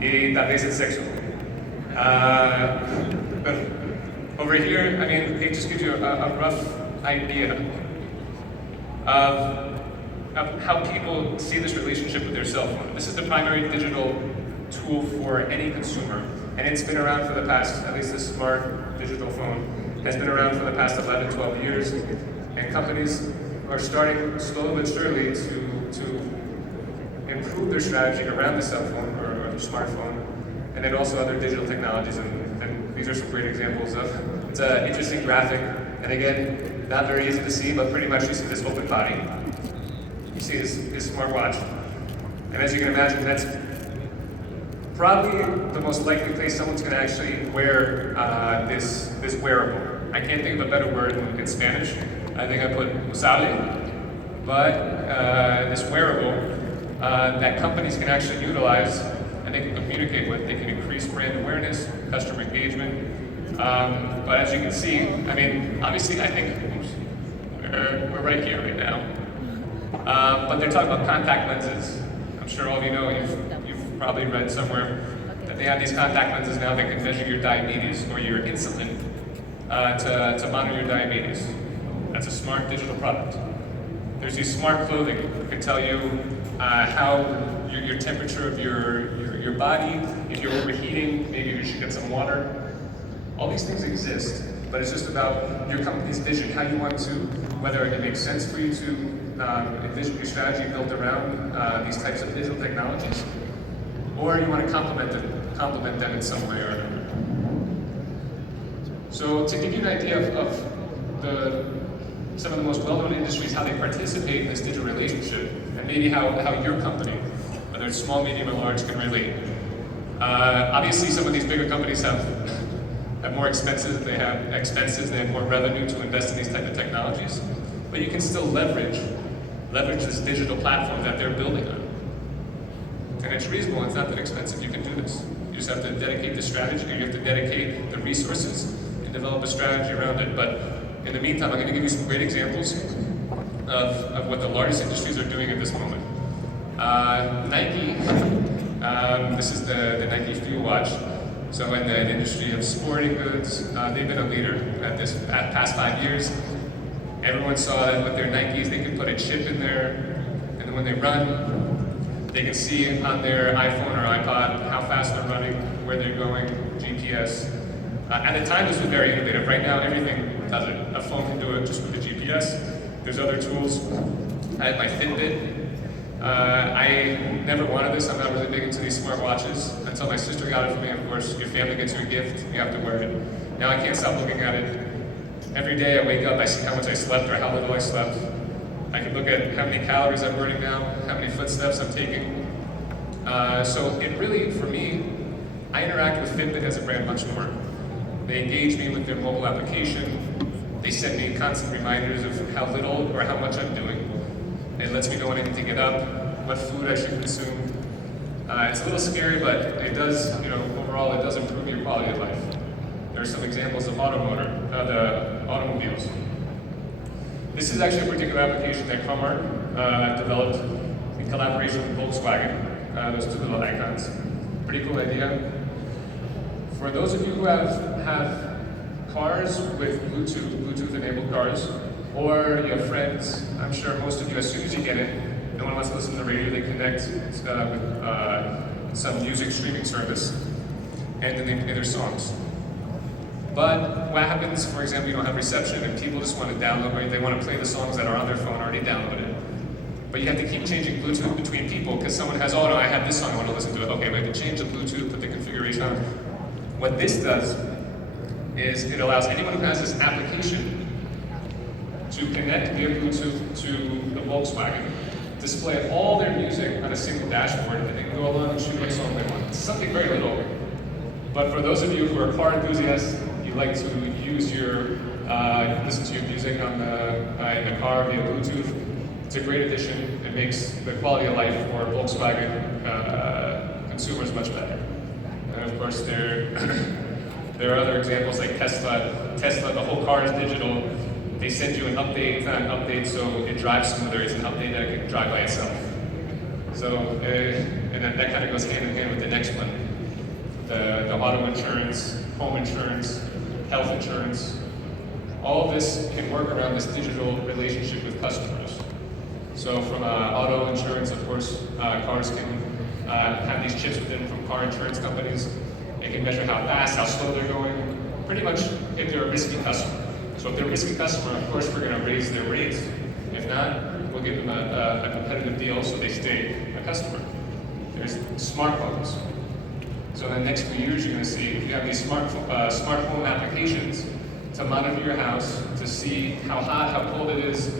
y tal vez el sexo. But over here, I mean, it just gives you a rough idea of how people see this relationship with their cell phone. This is the primary digital tool for any consumer, and it's been around for the past, at least this smart digital phone, has been around for the past 11, 12 years, and companies are starting slowly but surely to improve their strategy around the cell phone or the smartphone, and then also other digital technologies, and these are some great examples of. It's an interesting graphic, and again, not very easy to see, but pretty much you see this open body. You see this smartwatch, and as you can imagine, that's probably the most likely place someone's going to actually wear this wearable. I can't think of a better word in Spanish. I think I put usable, but this wearable that companies can actually utilize and they can communicate with. They can increase brand awareness, customer engagement. But as you can see, I mean, obviously, I think we're right here right now. But they're talking about contact lenses. I'm sure all of you know, you've probably read somewhere that they have these contact lenses now that can measure your diabetes or your insulin to monitor your diabetes. That's a smart digital product. There's these smart clothing that can tell you how your temperature of your body, if you're overheating, maybe you should get some water. All these things exist, but it's just about your company's vision, how you want to, whether it makes sense for you to envision your strategy built around these types of digital technologies, or you want to complement them in some way or another. So to give you an idea of some of the most well-known industries, how they participate in this digital relationship, and maybe how your company, whether it's small, medium, or large, can relate. Obviously, some of these bigger companies have more expenses, they have more revenue to invest in these type of technologies, but you can still leverage this digital platform that they're building on. And it's reasonable, it's not that expensive, you can do this. You just have to dedicate the strategy, or you have to dedicate the resources and develop a strategy around it. But in the meantime, I'm going to give you some great examples of what the largest industries are doing at this moment. Nike, this is the Nike Fuel Watch. So in the industry of sporting goods, they've been a leader at this past 5 years. Everyone saw that with their Nikes, they can put a chip in there, and then when they run, they can see on their iPhone or iPod how fast they're running, where they're going, GPS. At the time, this was very innovative. Right now, everything does it. A phone can do it just with the GPS. There's other tools. I had my Fitbit. I never wanted this. I'm not really big into these smartwatches until my sister got it for me. Of course, your family gets you a gift, you have to wear it. Now I can't stop looking at it. Every day I wake up, I see how much I slept or how little I slept. I can look at how many calories I'm burning now, how many footsteps I'm taking. So it really, for me, I interact with Fitbit as a brand much more. They engage me with their mobile application. They send me constant reminders of how little or how much I'm doing. It lets me know when I need to get up, what food I should consume. It's a little scary, but it does, overall it does improve your quality of life. There are some examples of the automobiles. This is actually a particular application that Bonard developed in collaboration with Volkswagen, those two little icons. Pretty cool idea. For those of you who have cars with Bluetooth-enabled cars, or you have friends, I'm sure most of you, as soon as you get it, no one wants to listen to the radio, they connect with some music streaming service, and then they play their songs. But what happens, for example, you don't have reception, and people just want to download, or they want to play the songs that are on their phone already downloaded. But you have to keep changing Bluetooth between people, because someone has, oh no, I have this song, I want to listen to it. Okay, we have to change the Bluetooth, put the configuration on. What this does is it allows anyone who has this application to connect via Bluetooth to the Volkswagen, display all their music on a single dashboard, and they can go along and choose what song they want. It's something very little. But for those of you who are car enthusiasts, you like to use listen to your music on in the car via Bluetooth, it's a great addition. It makes the quality of life for Volkswagen consumers much better. And of course, there are other examples like Tesla. Tesla, the whole car is digital. They send you an update. It's not an update, so it drives smoother. It's an update that it can drive by itself. So, and that kind of goes hand in hand with the next one. the auto insurance, home insurance, health insurance. All of this can work around this digital relationship with customers. So from auto insurance, of course, cars can have these chips within from car insurance companies. They can measure how fast, how slow they're going, pretty much if they're a risky customer. So if they're a risky customer, of course we're going to raise their rates. If not, we'll give them a competitive deal so they stay a customer. There's smartphones. So in the next few years, you're going to see you have these smart home applications to monitor your house, to see how hot, how cold it is.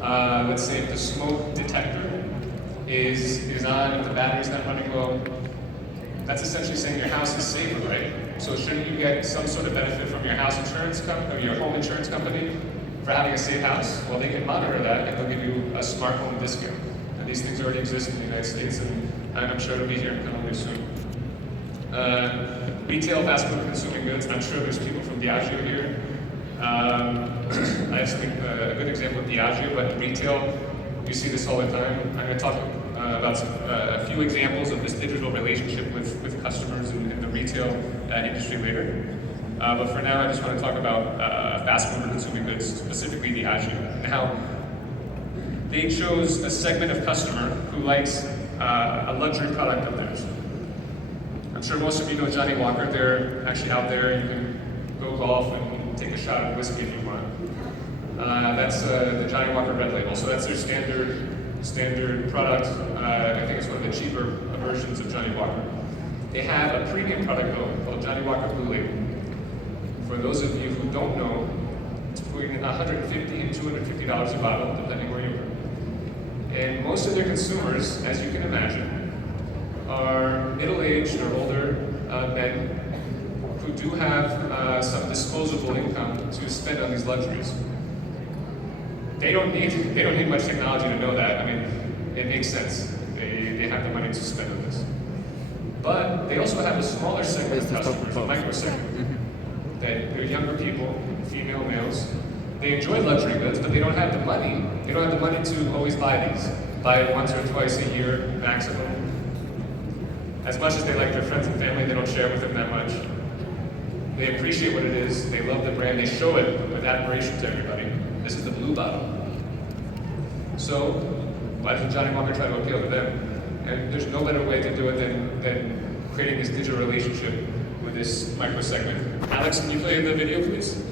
Let's say if the smoke detector is on, if the battery's not running low, that's essentially saying your house is safer, right? So shouldn't you get some sort of benefit from your house insurance company or your home insurance company for having a safe house? Well, they can monitor that and they'll give you a smart home discount. And these things already exist in the United States, and I'm sure it'll be here coming soon. Retail, fast food, consuming goods. I'm sure there's people from Diageo here. I have a good example of Diageo, but retail, you see this all the time. I'm going to talk about a few examples of this digital relationship with customers in the retail industry later. But for now, I just want to talk about fast food and consuming goods, specifically Diageo, and how they chose a segment of customer who likes a luxury product of theirs. I'm sure most of you know Johnny Walker. They're actually out there. You can go golf and take a shot of whiskey if you want. That's the Johnny Walker Red Label. So that's their standard product. I think it's one of the cheaper versions of Johnny Walker. They have a premium product though called Johnny Walker Blue Label. For those of you who don't know, it's between $150 and $250 a bottle, depending where you are. And most of their consumers, as you can imagine, are middle-aged or older men who do have some disposable income to spend on these luxuries. They don't need much technology to know that. I mean, it makes sense. They have the money to spend on this. But they also have a smaller segment of customers, a micro segment. They're younger people, female males. They enjoy luxury goods, but they don't have the money. They don't have the money to always buy these. Buy it once or twice a year, maximum. As much as they like their friends and family, they don't share with them that much. They appreciate what it is. They love the brand. They show it with admiration to everybody. This is the blue bottle. So why doesn't Johnny Walker try to appeal to them? And there's no better way to do it than creating this digital relationship with this micro segment. Alex, can you play the video, please?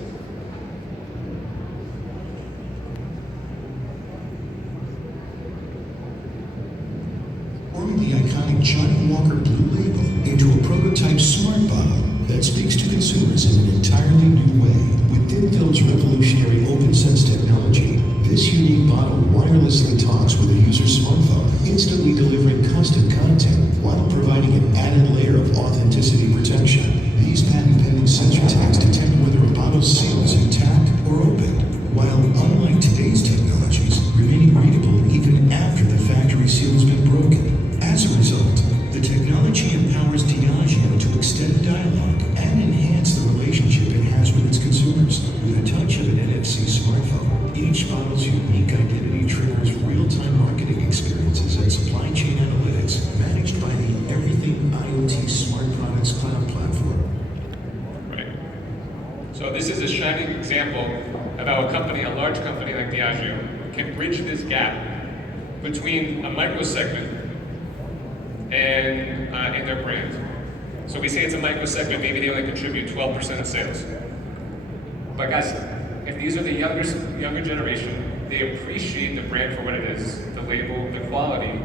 Forming the iconic Johnny Walker Blue Label into a prototype smart bottle that speaks to consumers in an entirely new way. With Thin-Film's revolutionary OpenSense technology, this unique bottle wirelessly talks with a user's smartphone, instantly delivering custom content while providing an added layer of authenticity protection. These patent-pending sensor tags detect whether a bottle's seal is intact or opened, while unlike today's technologies, remaining readable even after the factory seal has been broken. As a result, the technology empowers Diageo to extend dialogue and enhance the relationship it has with its consumers. With a touch of an NFC smartphone, each bottle's unique identity triggers real-time marketing experiences and supply chain analytics managed by the Everything IoT Smart Products Cloud platform. Right. So this is a shining example of how a large company like Diageo can bridge this gap between a micro segment and their brand. So we say it's a micro segment, maybe they only contribute 12% of sales. But guys, if these are the younger generation, they appreciate the brand for what it is, the label, the quality,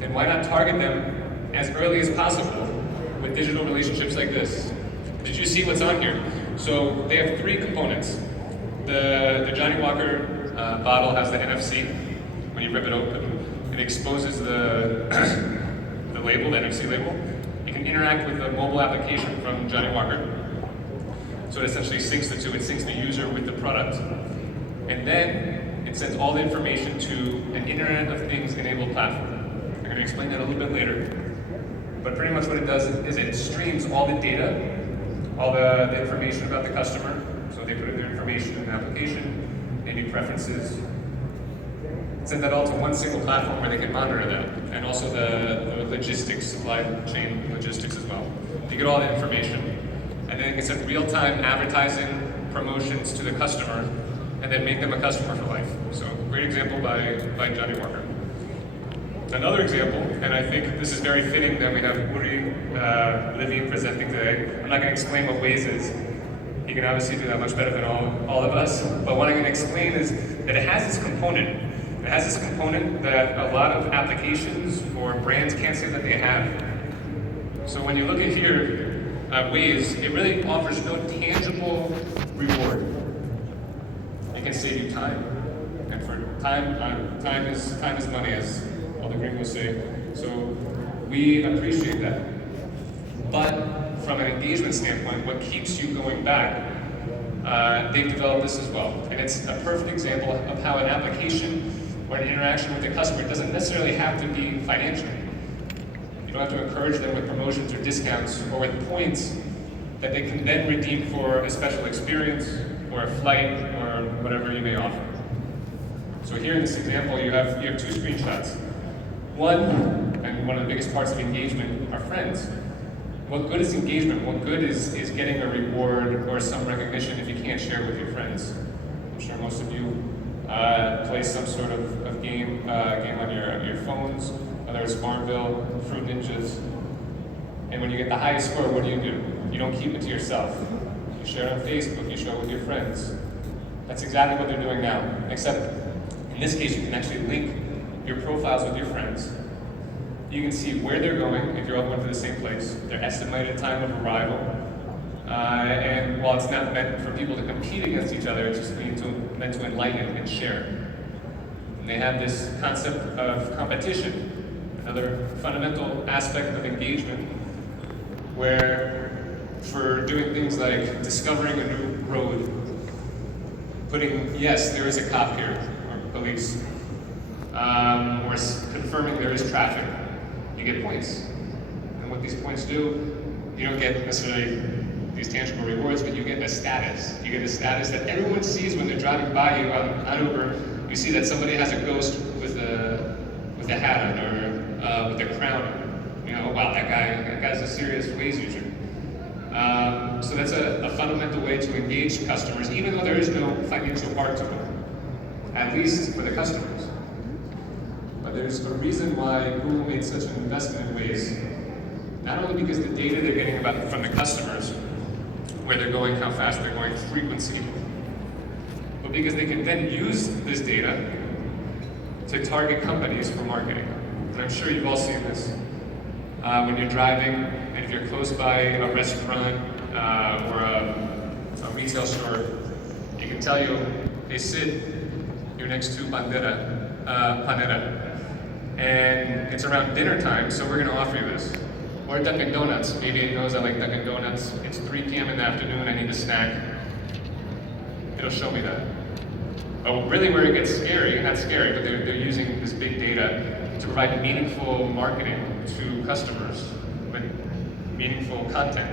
then why not target them as early as possible with digital relationships like this? Did you see what's on here? So they have three components. The Johnny Walker bottle has the NFC. When you rip it open, it exposes the label, the NFC label. You can interact with the mobile application from Johnny Walker. So it essentially syncs the two. It syncs the user with the product. And then it sends all the information to an Internet of Things enabled platform. I'm going to explain that a little bit later. But pretty much what it does is it streams all the data, all the information about the customer. So they put in their information in the application, maybe preferences. Send that all to one single platform where they can monitor that. And also the logistics, supply chain logistics as well. You get all the information, and then it's a real-time advertising promotions to the customer, and then make them a customer for life. So great example by Johnny Walker. Another example, and I think this is very fitting that we have Uri Livy presenting today. I'm not going to explain what Waze is. He can obviously do that much better than all of us. But what I'm going to explain is that it has this component. It has this component that a lot of applications or brands can't say that they have. So when you look at here, Waze, it really offers no tangible reward. It can save you time. And for time is money, as all the gringos say. So we appreciate that. But from an engagement standpoint, what keeps you going back, they've developed this as well. And it's a perfect example of how an application or an interaction with the customer doesn't necessarily have to be financial. You don't have to encourage them with promotions or discounts or with points that they can then redeem for a special experience or a flight or whatever you may offer. So here in this example, you have two screenshots. One, and one of the biggest parts of engagement, are friends. What good is engagement? What good is getting a reward or some recognition if you can't share with your friends? I'm sure most of you play some sort of game on your phones, whether it's Farmville, Fruit Ninjas. And when you get the highest score, what do? You don't keep it to yourself. You share it on Facebook, you share it with your friends. That's exactly what they're doing now, except in this case, you can actually link your profiles with your friends. You can see where they're going if you're all going to the same place, their estimated time of arrival. And while it's not meant for people to compete against each other, it's just meant to enlighten and share. And they have this concept of competition, another fundamental aspect of engagement, where for doing things like discovering a new road, putting, yes, there is a cop here, or police, or confirming there is traffic, you get points. And what these points do, you don't get necessarily these tangible rewards, but you get a status. You get a status that everyone sees when they're driving by you on Uber. You see that somebody has a ghost with a hat on, or with a crown on. You know, wow, that guy's a serious Waze user. So that's a fundamental way to engage customers, even though there is no financial part to it, at least for the customers. But there's a reason why Google made such an investment in Waze, not only because the data they're getting from the customers, where they're going, how fast they're going, frequency, but because they can then use this data to target companies for marketing. And I'm sure you've all seen this. When you're driving, and if you're close by a restaurant or a retail store, you can tell you, hey Sid, you're next to Panera. And it's around dinner time, so we're going to offer you this. Or Dunkin' Donuts. Maybe it knows I like Dunkin' Donuts. It's 3 p.m. in the afternoon, I need a snack. It'll show me that. But really where it gets scary, not scary, but they're using this big data to provide meaningful marketing to customers with meaningful content.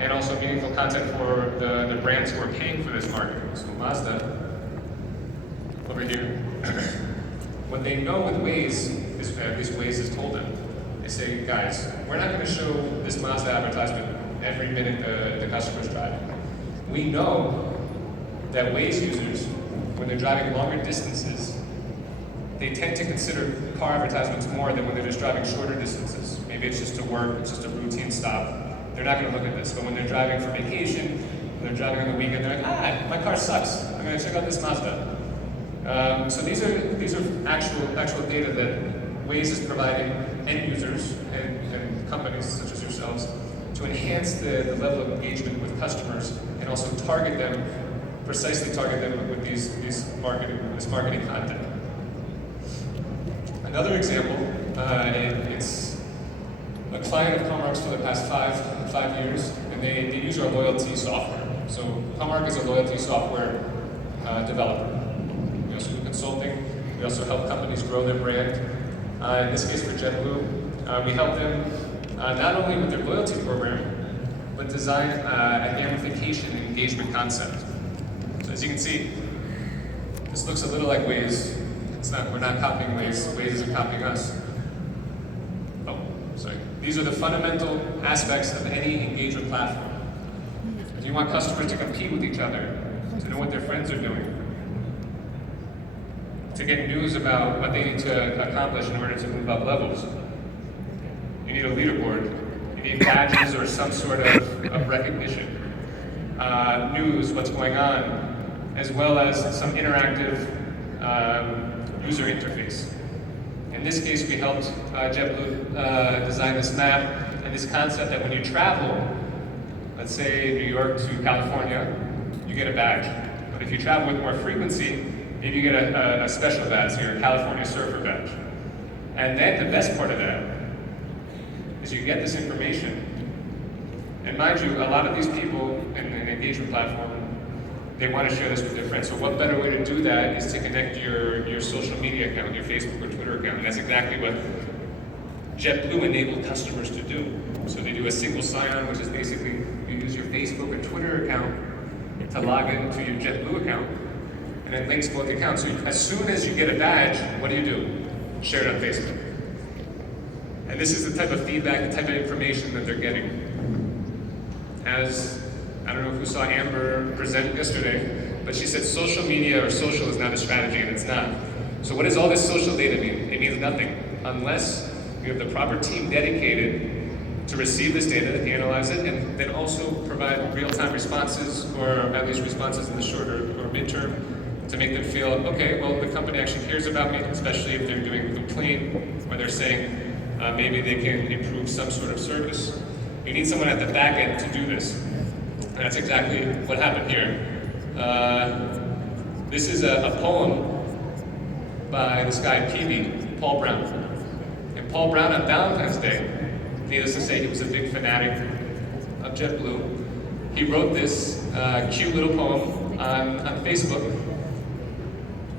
And also meaningful content for the brands who are paying for this marketing. So Mazda, over here. What they know with Waze, at least Waze has told them, they say, guys, we're not going to show this Mazda advertisement every minute the customer's driving. We know that Waze users, when they're driving longer distances, they tend to consider car advertisements more than when they're just driving shorter distances. Maybe it's just to work, it's just a routine stop. They're not going to look at this. But when they're driving for vacation, when they're driving on the weekend, they're like, my car sucks. I'm going to check out this Mazda. So these are actual data that Waze is providing end users and companies such as yourselves to enhance the level of engagement with customers and also precisely target them with this marketing content. Another example, it's a client of Comark's for the past five years, and they use our loyalty software. So Comark is a loyalty software developer. We also do consulting. We also help companies grow their brand. In this case for JetBlue, we help them not only with their loyalty program, but design a gamification and engagement concept. So as you can see, this looks a little like Waze. We're not copying Waze. Waze isn't copying us. So these are the fundamental aspects of any engagement platform. If you want customers to compete with each other, to know what their friends are doing, to get news about what they need to accomplish in order to move up levels, you need a leaderboard. You need badges or some sort of recognition. News, what's going on, as well as some interactive user interface. In this case, we helped JetBlue design this map and this concept that when you travel, let's say New York to California, you get a badge. But if you travel with more frequency, maybe you get a special badge, so your California surfer badge. And then the best part of that is you get this information. And mind you, a lot of these people in an engagement platform, they want to share this with their friends. So what better way to do that is to connect your social media account, your Facebook or Twitter account. And that's exactly what JetBlue enabled customers to do. So they do a single sign-on, which is basically you use your Facebook or Twitter account to log into your JetBlue account, and it links both accounts. So as soon as you get a badge, what do? Share it on Facebook. And this is the type of feedback, the type of information that they're getting. As, I don't know who saw Amber present yesterday, but she said social media or social is not a strategy, and it's not. So what does all this social data mean? It means nothing, unless you have the proper team dedicated to receive this data, analyze it, and then also provide real-time responses, or at least responses in the short or midterm, to make them feel, okay, well, the company actually cares about me, especially if they're doing a complaint, or they're saying maybe they can improve some sort of service. You need someone at the back end to do this. And that's exactly what happened here. This is a poem by this guy, PB, Paul Brown. And Paul Brown on Valentine's Day, needless to say, he was a big fanatic of JetBlue. He wrote this cute little poem on Facebook.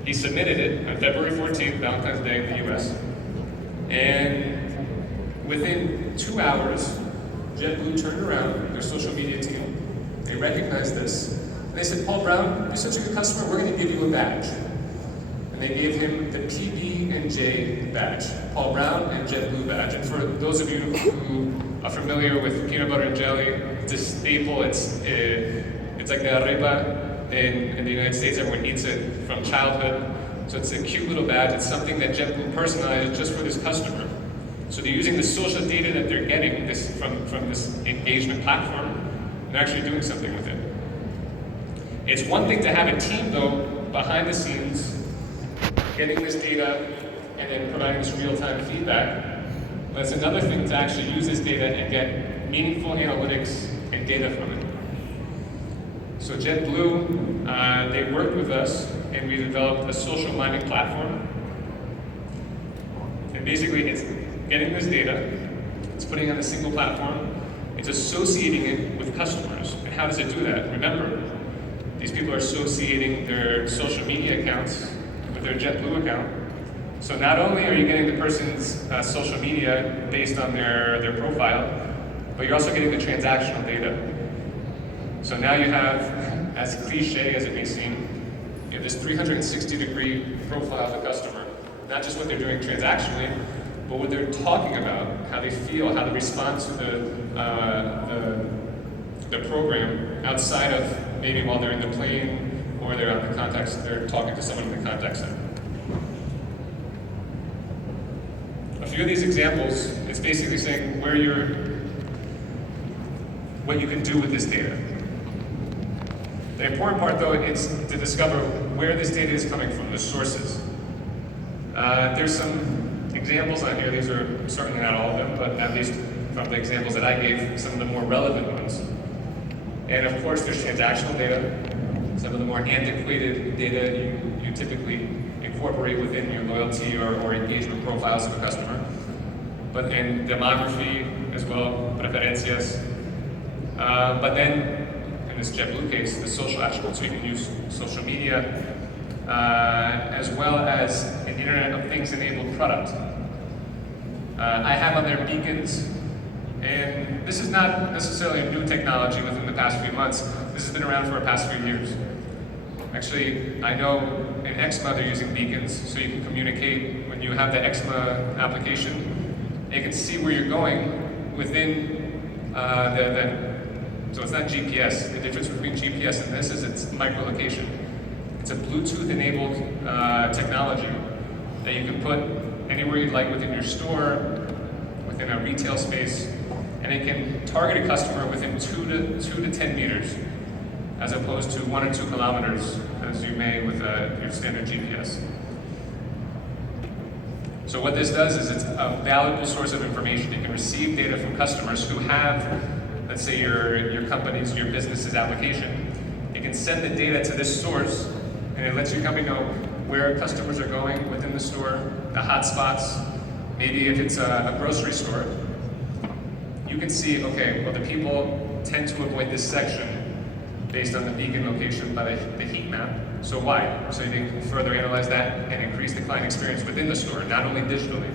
He submitted it on February 14th, Valentine's Day in the US. And within 2 hours, JetBlue turned around, their social media team. They recognized this. And they said, Paul Brown, you're such a good customer, we're going to give you a badge. And they gave him the PB&J badge, Paul Brown and JetBlue badge. And for those of you who are familiar with peanut butter and jelly, it's a staple. It's like the arepa in the United States. Everyone eats it from childhood. So it's a cute little badge. It's something that JetBlue personalized just for this customer. So they're using the social data that they're getting from this engagement platform, and they're actually doing something with it. It's one thing to have a team, though, behind the scenes, getting this data and then providing this real-time feedback. But it's another thing to actually use this data and get meaningful analytics and data from it. So JetBlue, they worked with us, and we developed a social mining platform. And basically, it's getting this data, it's putting it on a single platform, it's associating it with customers. And how does it do that? Remember, these people are associating their social media accounts with their JetBlue account. So not only are you getting the person's social media based on their profile, but you're also getting the transactional data. So now you have, as cliche as it may seem, you have this 360-degree profile of the customer. Not just what they're doing transactionally, but what they're talking about, how they feel, how they respond to the program outside of maybe while they're in the plane or they're on the contacts, they're talking to someone in the contact center. A few of these examples, it's basically saying what you can do with this data. The important part, though, is to discover where this data is coming from, the sources. There's some examples on here. These are certainly not all of them, but at least from the examples that I gave, some of the more relevant ones. And of course, there's transactional data, some of the more antiquated data you typically incorporate within your loyalty or engagement profiles of a customer. But in demography as well, preferencias. But then, in this JetBlue case, the social attributes, so you can use social media, as well as an Internet of Things enabled product. I have on there beacons, and this is not necessarily a new technology within the past few months. This has been around for the past few years. Actually, I know in exma they're using beacons, so you can communicate when you have the exma application. It can see where you're going within so it's not GPS. The difference between GPS and this is it's micro-location. It's a Bluetooth-enabled technology that you can put anywhere you'd like within your store, within a retail space, and it can target a customer within 2 to 10 meters, as opposed to 1 or 2 kilometers, as you may with your standard GPS. So what this does is it's a valuable source of information. You can receive data from customers who have, let's say your company's, your business's application. You can send the data to this source, and it lets your company know where customers are going within the store, the hot spots. Maybe if it's a grocery store, you can see, okay, well the people tend to avoid this section based on the beacon location by the heat map. So why? So you can further analyze that and increase the client experience within the store, not only digitally.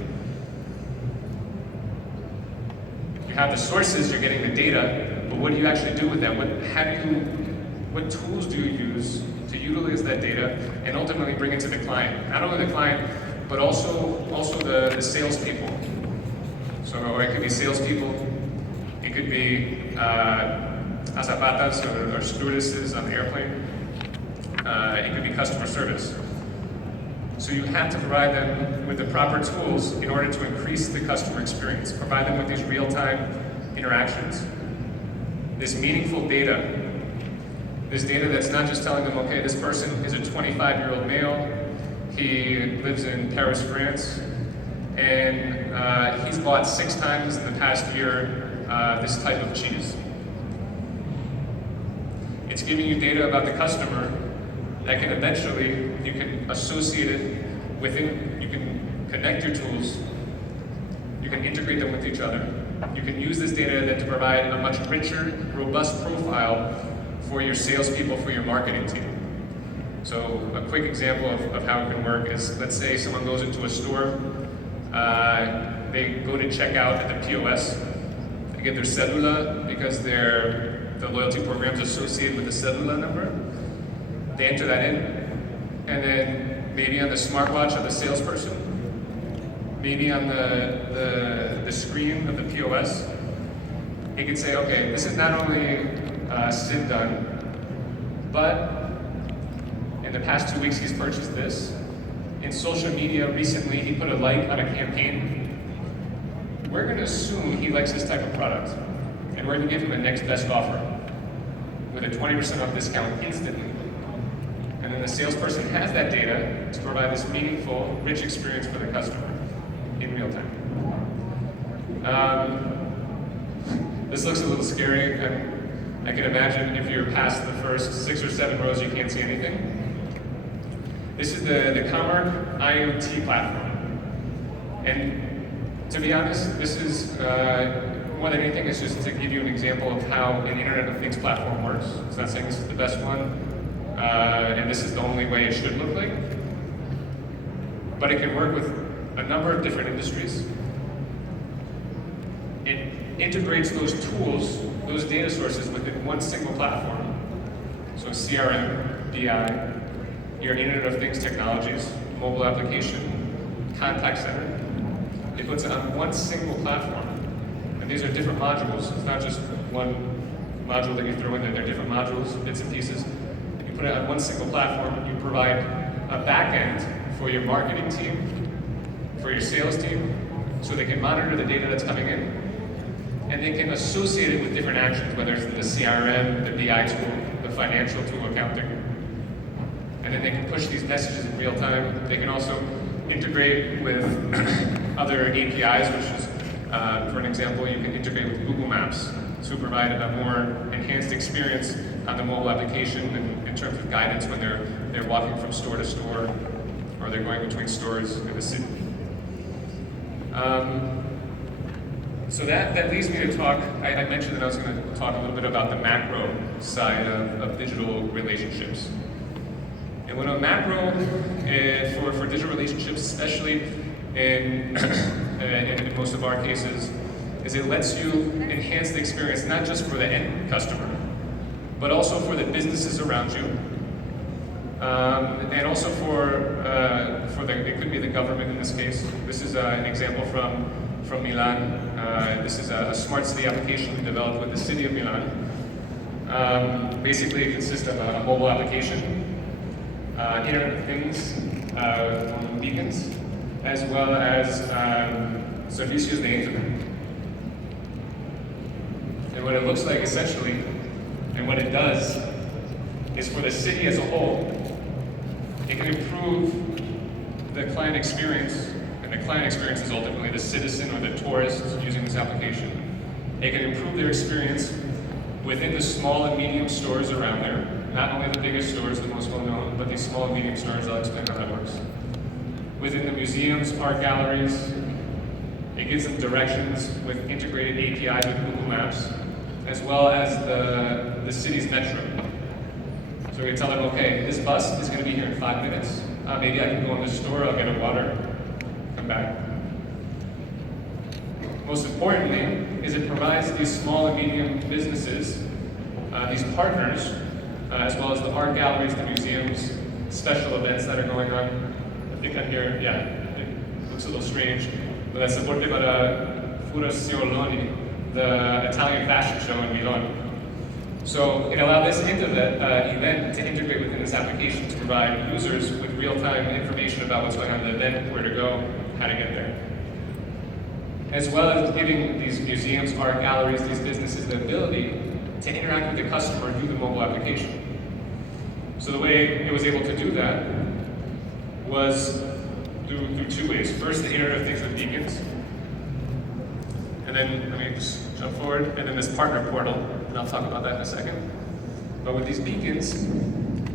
You have the sources, you're getting the data, but what do you actually do with them? What tools do you use to utilize that data and ultimately bring it to the client? Not only the client, but also the salespeople. So it could be salespeople, it could be azafatas or stewardesses on the airplane. It could be customer service. So you have to provide them with the proper tools in order to increase the customer experience. Provide them with these real-time interactions. This meaningful data. This data that's not just telling them, okay, this person is a 25-year-old male, he lives in Paris, France, and he's bought 6 times in the past year this type of cheese. It's giving you data about the customer that can eventually, you can associate it within, you can connect your tools, you can integrate them with each other. You can use this data then to provide a much richer, robust profile for your salespeople, for your marketing team. So a quick example of how it can work is, let's say someone goes into a store, they go to check out at the POS, they get their cedula because the loyalty program is associated with the cedula number. They enter that in, and then maybe on the smartwatch of the salesperson, maybe on the screen of the POS, he can say, okay, this is not only SID done, but in the past 2 weeks he's purchased this. In social media recently, he put a like on a campaign. We're going to assume he likes this type of product, and we're going to give him a next best offer with a 20% off discount instantly. And then the salesperson has that data to provide this meaningful, rich experience for the customer in real time. This looks a little scary, and I can imagine if you're past the first 6 or 7 rows, you can't see anything. This is the Comarch IoT platform. And to be honest, this is, more than anything, it's just to give you an example of how an Internet of Things platform works. It's not saying this is the best one, and this is the only way it should look like. But it can work with a number of different industries. It integrates those tools, those data sources within one single platform. So CRM, BI, your Internet of Things technologies, mobile application, contact center. It puts it on one single platform. And these are different modules. It's not just one module that you throw in there. They're different modules, bits and pieces. You put it on one single platform. You provide a back end for your marketing team, for your sales team, so they can monitor the data that's coming in. And they can associate it with different actions, whether it's the CRM, the BI tool, the financial tool, accounting. And then they can push these messages in real time. They can also integrate with other APIs, which is, for an example, you can integrate with Google Maps to provide a more enhanced experience on the mobile application in terms of guidance when they're walking from store to store or they're going between stores in the city. So that leads me to talk, I mentioned that I was going to talk a little bit about the macro side of digital relationships. And what a macro for digital relationships, especially in most of our cases, is it lets you enhance the experience not just for the end customer, but also for the businesses around you, and also for it could be the government in this case. This is an example from from Milan. This is a smart city application we developed with the city of Milan. Basically, it consists of a mobile application, Internet of Things, on beacons, as well as servicios de internet. And what it looks like essentially, and what it does, is for the city as a whole, it can improve the client experience, and the client experience is ultimately the citizen or the tourist using this application. It can improve their experience within the small and medium stores around there, not only the biggest stores, the most well-known, but these small and medium stores. I'll explain how that works. Within the museums, art galleries, it gives them directions with integrated APIs with Google Maps, as well as the city's metro. So we can tell them, okay, this bus is going to be here in 5 minutes. Maybe I can go in the store, I'll get a water, come back. Most importantly, is it provides these small and medium businesses, these partners, as well as the art galleries, the museums, special events that are going on. I think I'm here, yeah, it looks a little strange, but that's the Borte para Furazioni, the Italian fashion show in Milan. So it allowed this event to integrate within this application to provide users with real-time information about what's going on in the event, where to go, how to get there. As well as giving these museums, art galleries, these businesses the ability to interact with the customer through the mobile application. So the way it was able to do that was through two ways. First, the Internet of Things with beacons. And then, let me just jump forward, and then this partner portal, and I'll talk about that in a second. But with these beacons,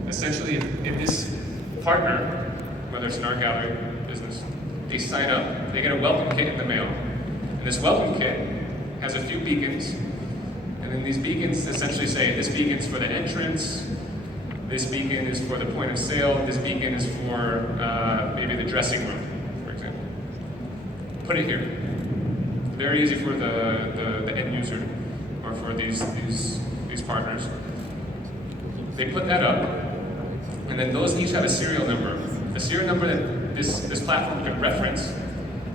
essentially, if this partner, whether it's an art gallery, business, they sign up, they get a welcome kit in the mail. And this welcome kit has a few beacons, and then these beacons essentially say, this beacon's for the entrance, this beacon is for the point of sale, this beacon is for maybe the dressing room, for example. Put it here. Very easy for the end user or for these partners. They put that up, and then those each have a serial number. A serial number that this platform can reference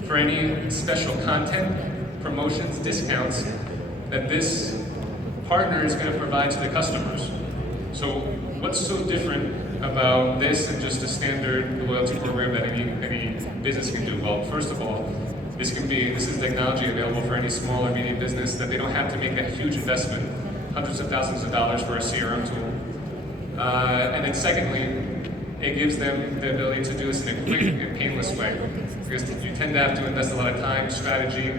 for any special content, promotions, discounts that this partner is going to provide to the customers. So what's so different about this than just a standard loyalty program that any business can do? Well, first of all, this is technology available for any small or medium business that they don't have to make that huge investment, hundreds of thousands of dollars for a CRM tool. And then secondly, it gives them the ability to do this in a quick and painless way, because you tend to have to invest a lot of time, strategy,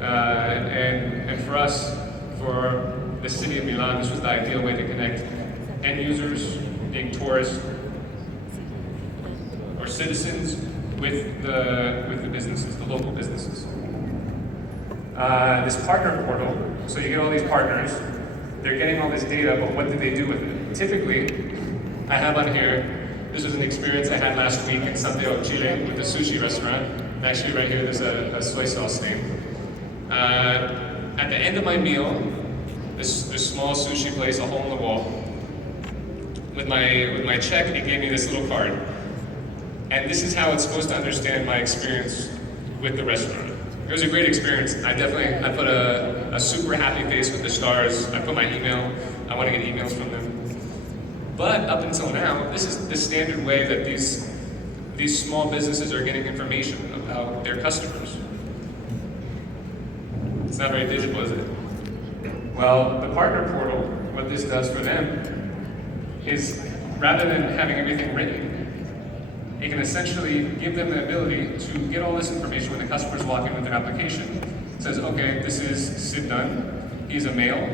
and for us, for the city of Milan, this was the ideal way to connect end users, being tourists, or citizens, with the businesses, the local businesses. This partner portal, so you get all these partners, they're getting all this data, but what do they do with it? Typically, I have on here, this was an experience I had last week in Santiago, Chile, with a sushi restaurant. And actually right here, there's a soy sauce stain. At the end of my meal, this small sushi place, a hole in the wall, with my check, it gave me this little card. And this is how it's supposed to understand my experience with the restaurant. It was a great experience. I put a super happy face with the stars. I put my email. I want to get emails from them. But up until now, this is the standard way that these small businesses are getting information about their customers. It's not very digital, is it? Well, the partner portal, what this does for them is, rather than having everything written, it can essentially give them the ability to get all this information when the customer's walking with an application. It says, okay, this is Sid Dunn. He's a male,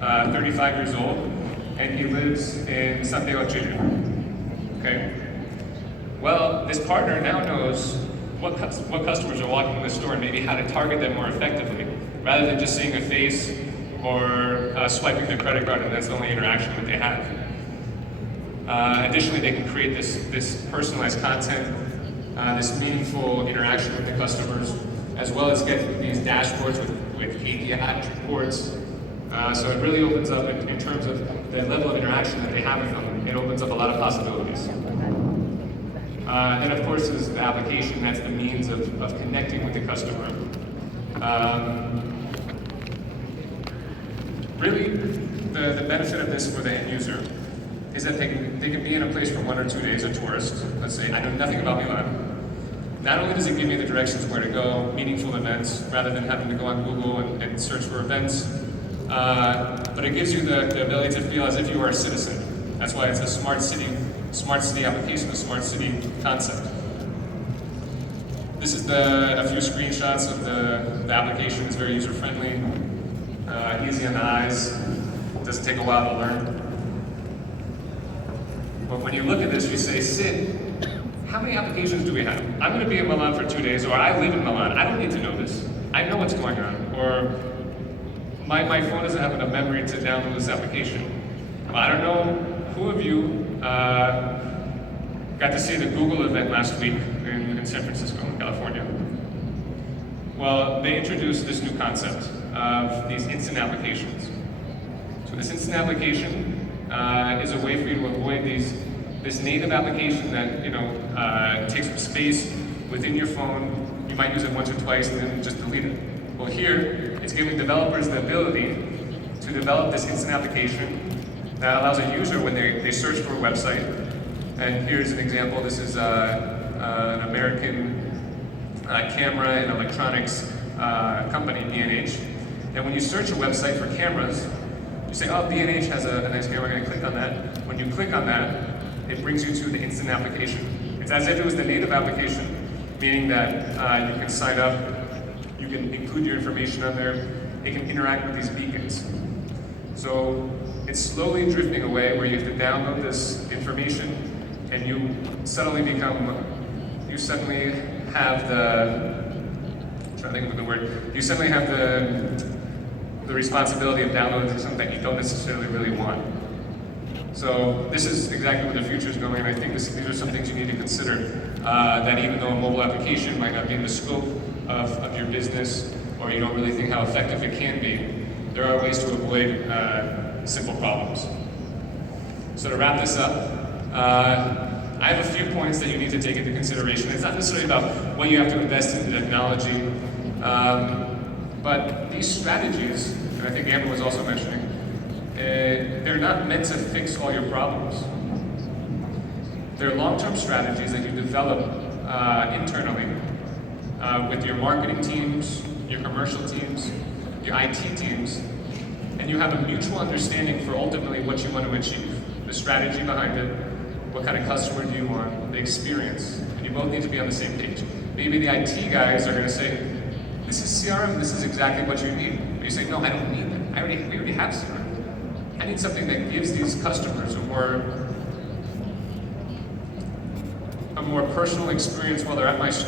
35 years old, and he lives in Santiago, Chile. Okay? Well, this partner now knows what customers are walking in the store and maybe how to target them more effectively, rather than just seeing a face or swiping their credit card and that's the only interaction that they have. Additionally, they can create this personalized content, this meaningful interaction with the customers, as well as get these dashboards with API reports. So it really opens up, in terms of the level of interaction that they have with them, it opens up a lot of possibilities. Then of course is the application, that's the means of connecting with the customer. Really, the benefit of this for the end user is that they can be in a place for 1 or 2 days, a tourist. Let's say, I know nothing about Milan. Not only does it give me the directions where to go, meaningful events, rather than having to go on Google and search for events, but it gives you the ability to feel as if you are a citizen. That's why it's a smart city application, a smart city concept. This is a few screenshots of the application. It's very user-friendly, easy on the eyes, doesn't take a while to learn. But when you look at this, you say, Sid, how many applications do we have? I'm going to be in Milan for 2 days, or I live in Milan. I don't need to know this. I know what's going on. Or my phone doesn't have enough memory to download this application. Well, I don't know who of you got to see the Google event last week in San Francisco, in California. Well, they introduced this new concept of these instant applications. So this instant application is a way for you to avoid this native application that takes up space within your phone. You might use it once or twice and then just delete it. Well, here it's giving developers the ability to develop this instant application that allows a user when they search for a website. And here's an example. This is an American camera and electronics company, B&H. And when you search a website for cameras, you say, oh, B&H has a nice camera, I'm going to click on that. When you click on that, it brings you to the instant application. It's as if it was the native application, meaning that you can sign up, you can include your information on there, it can interact with these beacons. So it's slowly drifting away where you have to download this information and you suddenly have the responsibility of downloading something that you don't necessarily really want. So this is exactly where the future is going, and I think these are some things you need to consider, that even though a mobile application might not be in the scope of your business, or you don't really think how effective it can be, there are ways to avoid simple problems. So to wrap this up, I have a few points that you need to take into consideration. It's not necessarily about when you have to invest in the technology, but these strategies, and I think Amber was also mentioning, they're not meant to fix all your problems. They're long-term strategies that you develop internally with your marketing teams, your commercial teams, your IT teams, and you have a mutual understanding for ultimately what you want to achieve. The strategy behind it, what kind of customer do you want, the experience, and you both need to be on the same page. Maybe the IT guys are going to say, this is CRM, this is exactly what you need. But you say, no, I don't need that. We already have CRM. I need something that gives these customers a more personal experience while they're at my store.